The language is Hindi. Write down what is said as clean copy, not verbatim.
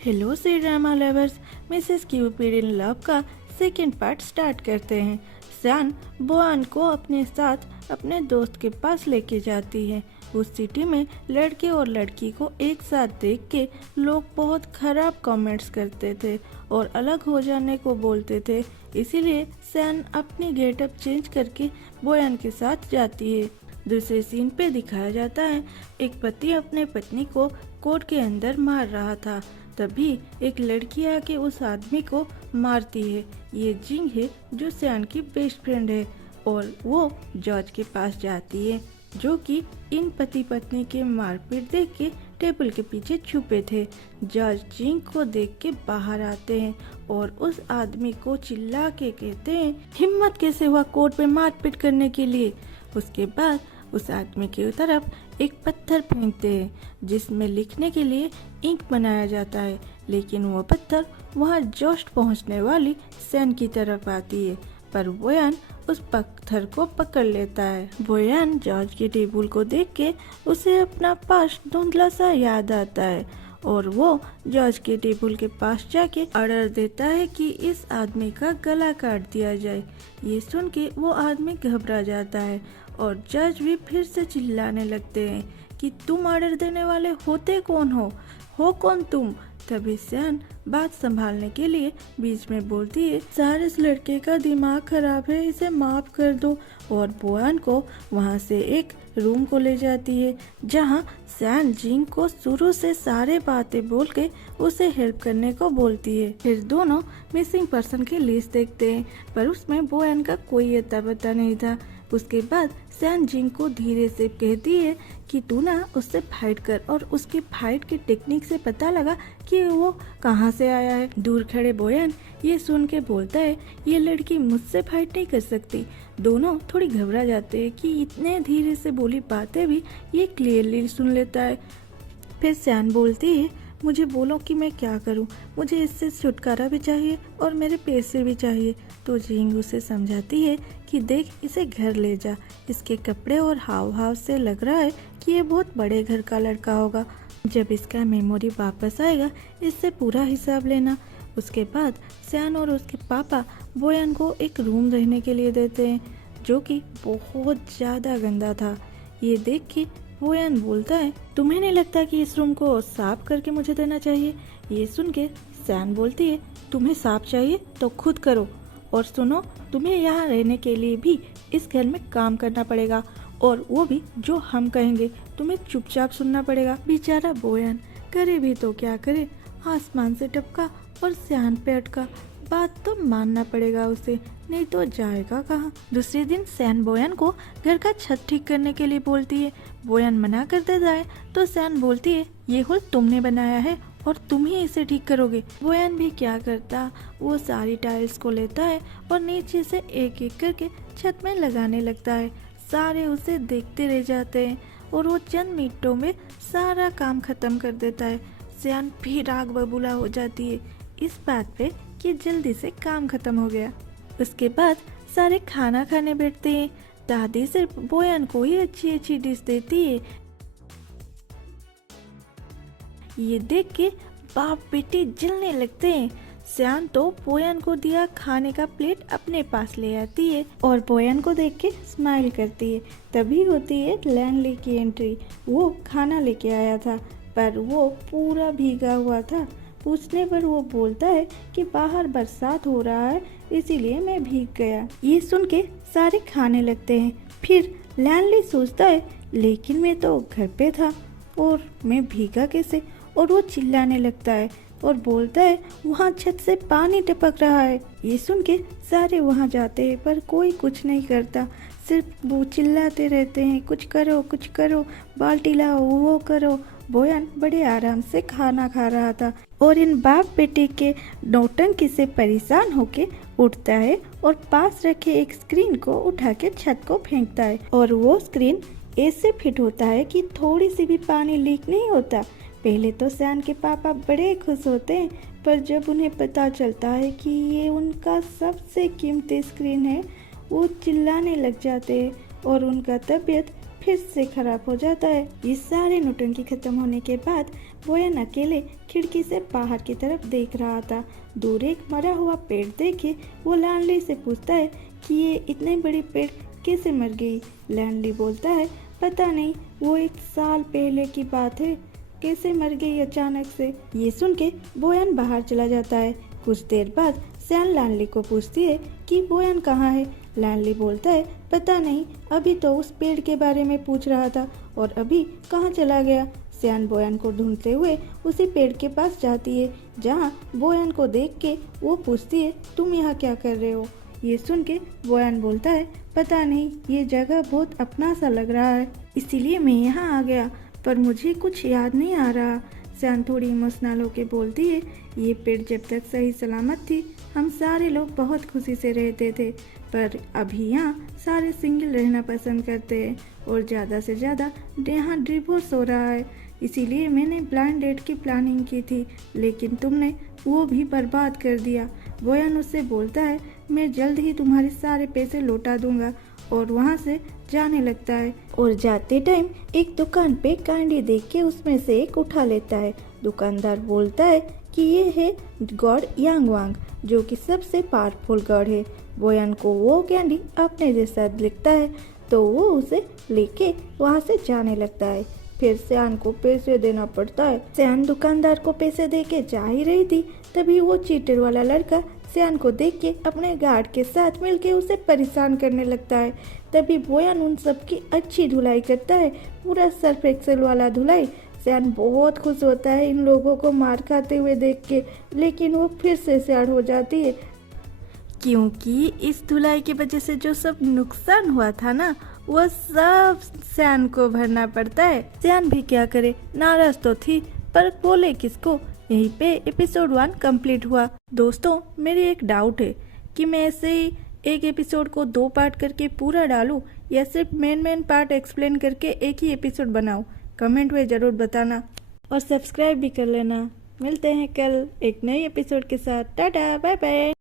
Hello C drama lovers, Mrs Cupid in love का सेकेंड पार्ट स्टार्ट करते हैं। सैन बोआन को अपने साथ अपने दोस्त के पास लेके जाती है। उस सिटी में लड़के और लड़की को एक साथ देख के लोग बहुत खराब कमेंट्स करते थे और अलग हो जाने को बोलते थे। इसीलिए सैन अपनी गेटअप चेंज करके बोयान के साथ जाती है। दूसरे सीन पे दिखाया जाता है एक पति अपने पत्नी को कोर्ट के अंदर मार रहा था। तभी एक लड़की आके उस आदमी को मारती है। ये जिंग है जो सैन की बेस्ट फ्रेंड है और वो जॉर्ज के पास जाती है जो कि इन पति पत्नी के मारपीट देख के टेबल के पीछे छुपे थे। जॉर्ज जिंग को देख के बाहर आते हैं और उस आदमी को चिल्ला के कहते हैं हिम्मत कैसे हुआ कोर्ट पे मारपीट करने के लिए। उसके बाद उस आदमी की तरफ एक पत्थर फेंकते हैं जिसमें लिखने के लिए इंक बनाया जाता है, लेकिन वो पत्थर वहाँ जस्ट पहुँचने वाली सैन की तरफ आती है, पर बोयान उस पत्थर को पकड़ लेता है। बोयान जॉर्ज के टेबल को देख के उसे अपना पास्ट धुंधला सा याद आता है और वो जॉर्ज के टेबल के पास जाके ऑर्डर देता है कि इस आदमी का गला काट दिया जाए। ये सुन के वो आदमी घबरा जाता है और जज भी फिर से चिल्लाने लगते हैं कि तुम ऑर्डर देने वाले होते कौन हो कौन तुम। तभी सैन बात संभालने के लिए बीच में बोलती है सर इस लड़के का दिमाग खराब है, इसे माफ कर दो, और बोयान को वहाँ से एक रूम को ले जाती है जहाँ सैन जिंग को शुरू से सारे बातें बोल के उसे हेल्प करने को बोलती है। फिर दोनों मिसिंग पर्सन की लिस्ट देखते हैं पर उसमें बोयान का कोई अता पता नहीं था। उसके बाद सैन जिंग को धीरे से कहती है कि तू ना उससे फाइट कर, और उसकी फाइट की टेक्निक से पता लगा कि वो कहाँ से आया है। दूर खड़े बोयान ये सुन के बोलता है ये लड़की मुझसे फाइट नहीं कर सकती। दोनों थोड़ी घबरा जाते हैं कि इतने धीरे से बोली बातें भी ये क्लियरली सुन लेता है। फिर सैन बोलती है मुझे बोलो कि मैं क्या करूं, मुझे इससे छुटकारा भी चाहिए और मेरे पैसे भी चाहिए। तो जिंग उसे समझाती है कि देख इसे घर ले जा, इसके कपड़े और हाव भाव से लग रहा है कि ये बहुत बड़े घर का लड़का होगा। जब इसका मेमोरी वापस आएगा इससे पूरा हिसाब लेना। उसके बाद सैन और उसके पापा बोयान को एक रूम रहने के लिए देते हैं जो कि बहुत ज़्यादा गंदा था। ये देख के बोयान बोलता है तुम्हें नहीं लगता कि इस रूम को साफ करके मुझे देना चाहिए। ये सुन के सैन बोलती है तुम्हें साफ चाहिए तो खुद करो, और सुनो तुम्हें यहाँ रहने के लिए भी इस घर में काम करना पड़ेगा, और वो भी जो हम कहेंगे, तुम्हें चुपचाप सुनना पड़ेगा। बेचारा बोयान करे भी तो क्या करे, आसमान से टपका और सैन पे अटका। बात तो मानना पड़ेगा उसे, नहीं तो जाएगा कहाँ। दूसरे दिन सैन बोयान को घर का छत ठीक करने के लिए बोलती है। बोयान मना कर देता है तो सैन बोलती है ये होल तुमने बनाया है और तुम ही इसे ठीक करोगे। बोयान भी क्या करता, वो सारी टाइल्स को लेता है और नीचे से एक एक करके छत में लगाने लगता है। सारे उसे देखते रह जाते हैं और वो चंद मिनटों में सारा काम खत्म कर देता है। सैन फिर आग बबूला हो जाती है इस बात पे कि जल्दी से काम खत्म हो गया। उसके बाद सारे खाना खाने बैठते हैं। दादी सिर्फ बोयान को ही अच्छी अच्छी डिश देती है। ये देख के बाप बेटी जलने लगते हैं। सैन तो बोयान को दिया खाने का प्लेट अपने पास ले आती है और बोयान को देख के स्माइल करती है। तभी होती है लैंडली की एंट्री। वो खाना लेके आया था पर वो पूरा भीगा हुआ था। पूछने पर वो बोलता है कि बाहर बरसात हो रहा है इसीलिए मैं भीग गया। ये सुन के सारे खाने लगते हैं। फिर लैंडली सोचता है लेकिन मैं तो घर पे था और मैं भीगा कैसे, और वो चिल्लाने लगता है और बोलता है वहाँ छत से पानी टपक रहा है। ये सुन के सारे वहाँ जाते हैं पर कोई कुछ नहीं करता, सिर्फ वो चिल्लाते रहते हैं कुछ करो, बाल्टी लाओ, वो करो। बोयान बड़े आराम से खाना खा रहा था और इन बाप बेटे के नौटंकी से परेशान होके उठता है और पास रखे एक स्क्रीन को उठा के छत को फेंकता है, और वो स्क्रीन ऐसे फिट होता है कि थोड़ी सी भी पानी लीक नहीं होता। पहले तो सैन के पापा बड़े खुश होते हैं पर जब उन्हें पता चलता है कि ये उनका सबसे कीमती स्क्रीन है वो चिल्लाने लग जाते हैं और उनका तबीयत फिर से खराब हो जाता है। ये सारे नौटंकी खत्म होने के बाद बोयन अकेले खिड़की से बाहर की तरफ देख रहा था। दूर एक मरा हुआ पेड़ देखे वो लाडली से पूछता है कि ये इतने बड़ी पेड़ कैसे मर गई। लाडली बोलता है पता नहीं, वो 1 साल पहले की बात है, कैसे मर गई अचानक से। ये सुन के बोयन बाहर चला जाता है। कुछ देर बाद सियान लाडली को पूछती है कि बोयन कहाँ है। लाडली बोलता है पता नहीं, अभी तो उस पेड़ के बारे में पूछ रहा था और अभी कहाँ चला गया। सियान बोयन को ढूंढते हुए उसी पेड़ के पास जाती है जहाँ बोयन को देख के वो पूछती है तुम यहाँ क्या कर रहे हो। ये सुन के बोयन बोलता है पता नहीं, ये जगह बहुत अपना सा लग रहा है, इसीलिए मैं यहाँ आ गया, पर मुझे कुछ याद नहीं आ रहा। सियान थोड़ी इमोशनल होके बोलती है ये पेड़ जब तक सही सलामत थी हम सारे लोग बहुत खुशी से रहते थे, पर अभी यहाँ सारे सिंगल रहना पसंद करते हैं और ज़्यादा से ज़्यादा यहाँ डिवोर्स हो रहा है, इसीलिए मैंने ब्लाइंड डेट की प्लानिंग की थी, लेकिन तुमने वो भी बर्बाद कर दिया। बोयन उससे बोलता है मैं जल्द ही तुम्हारे सारे पैसे लौटा दूंगा और वहाँ से जाने लगता है और जाते टाइम एक दुकान पे कैंडी देख के उसमें से एक उठा लेता है। दुकानदार बोलता है कि ये है गॉड यांगवांग, जो कि सबसे पावरफुल गॉड है। बोयन को वो कैंडी अपने जैसा दिखता है तो वो उसे लेके वहाँ से जाने लगता है। फिर सियान को पैसे देना पड़ता है। सियान दुकानदार को पैसे दे के जा ही रही थी, तभी वो चीटर वाला लड़का सियान को देख के अपने गार्ड के साथ मिलके उसे परेशान करने लगता है। तभी बोयन उन सबकी अच्छी धुलाई करता है, पूरा सर्फ एक्सेल वाला धुलाई। सियान बहुत खुश होता है इन लोगों को मार खाते हुए देख के, लेकिन वो फिर से सैड हो जाती है क्योंकि इस धुलाई की वजह से जो सब नुकसान हुआ था ना, वो सब सियान को भरना पड़ता है। सियान भी क्या करे, नाराज तो थी पर बोले किसको। यहीं पे एपिसोड 1 कंप्लीट हुआ। दोस्तों मेरी एक डाउट है कि मैं ऐसे ही एक एपिसोड को 2 पार्ट करके पूरा डालूं या सिर्फ मेन पार्ट एक्सप्लेन करके एक ही एपिसोड बनाऊं। कमेंट में ज़रूर बताना और सब्सक्राइब भी कर लेना। मिलते हैं कल एक नए एपिसोड के साथ। Tata bye bye.